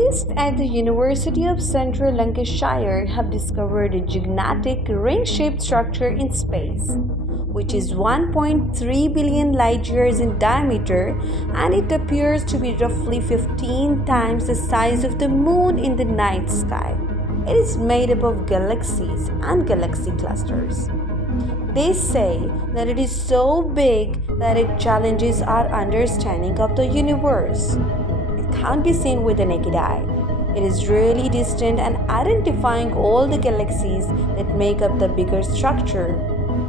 Scientists at the University of Central Lancashire have discovered a gigantic ring-shaped structure in space, which is 1.3 billion light years in diameter, and it appears to be roughly 15 times the size of the moon in the night sky. It is made up of galaxies and galaxy clusters. They say that it is so big that it challenges our understanding of the universe. It can't be seen with the naked eye. It is really distant, and identifying all the galaxies that make up the bigger structure,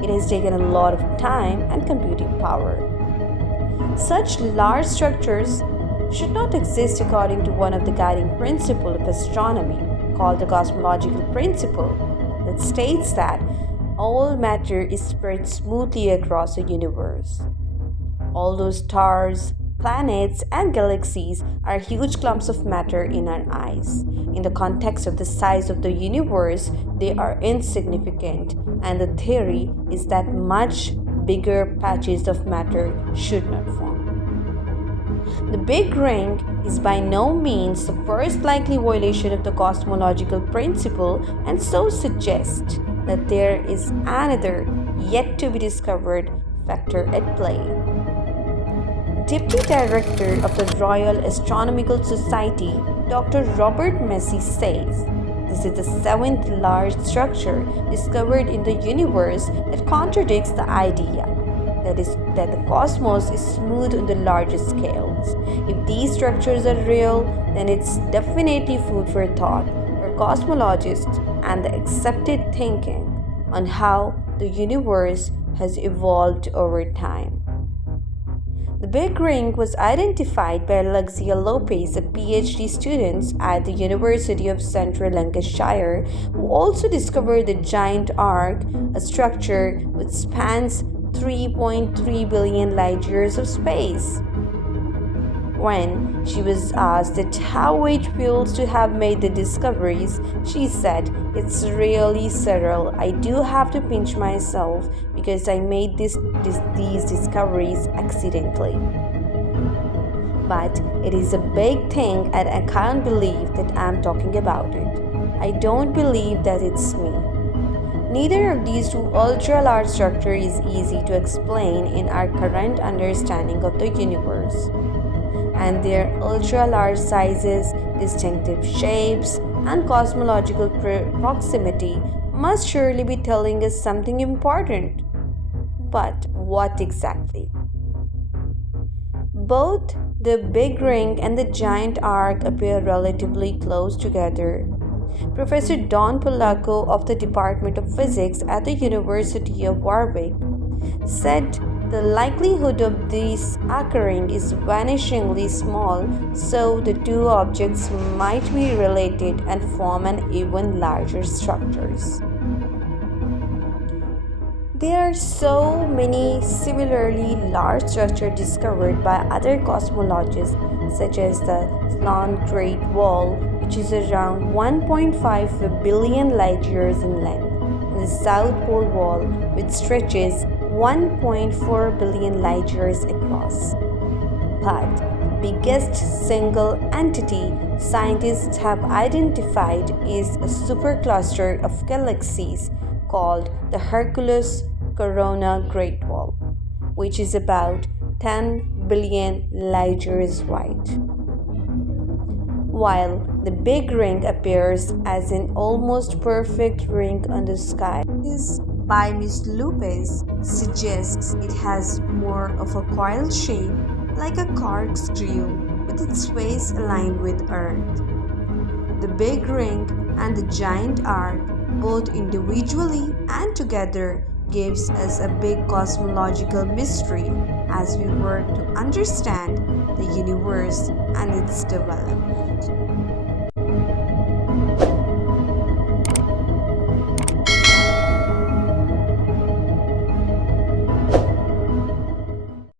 it has taken a lot of time and computing power. Such large structures should not exist according to one of the guiding principles of astronomy, called the cosmological principle, that states that all matter is spread smoothly across the universe. All those stars, planets, and galaxies are huge clumps of matter in our eyes. In the context of the size of the universe, they are insignificant, and the theory is that much bigger patches of matter should not form. The Big Ring is by no means the first likely violation of the cosmological principle, and so suggests that there is another yet to be discovered factor at play. Deputy Director of the Royal Astronomical Society, Dr. Robert Massey, says this is the seventh large structure discovered in the universe that contradicts the idea that the cosmos is smooth on the largest scales. If these structures are real, then it's definitely food for thought for cosmologists and the accepted thinking on how the universe has evolved over time. The Big Ring was identified by Alexia Lopez, a PhD student at the University of Central Lancashire, who also discovered the giant arc, a structure which spans 3.3 billion light years of space. When she was asked that how it feels to have made the discoveries, she said, "It's really surreal. I do have to pinch myself because I made these discoveries accidentally. But it is a big thing, and I can't believe that I'm talking about it. I don't believe that it's me." Neither of these two ultra-large structures is easy to explain in our current understanding of the universe. And their ultra-large sizes, distinctive shapes, and cosmological proximity must surely be telling us something important. But what exactly? Both the Big Ring and the giant arc appear relatively close together. Professor Don Polacco of the Department of Physics at the University of Warwick said the likelihood of this occurring is vanishingly small, so the two objects might be related and form an even larger structures. There are so many similarly large structures discovered by other cosmologists, such as the Sloan Great Wall, which is around 1.5 billion light years in length, and the South Pole Wall, which stretches 1.4 billion light years across. But the biggest single entity scientists have identified is a supercluster of galaxies called the Hercules Corona Great Wall, which is about 10 billion light years wide. While the Big Ring appears as an almost perfect ring on the sky, by Ms. Lopez suggests it has more of a coil shape like a corkscrew with its face aligned with Earth. The Big Ring and the giant arc, both individually and together, gives us a big cosmological mystery as we work to understand the universe and its development.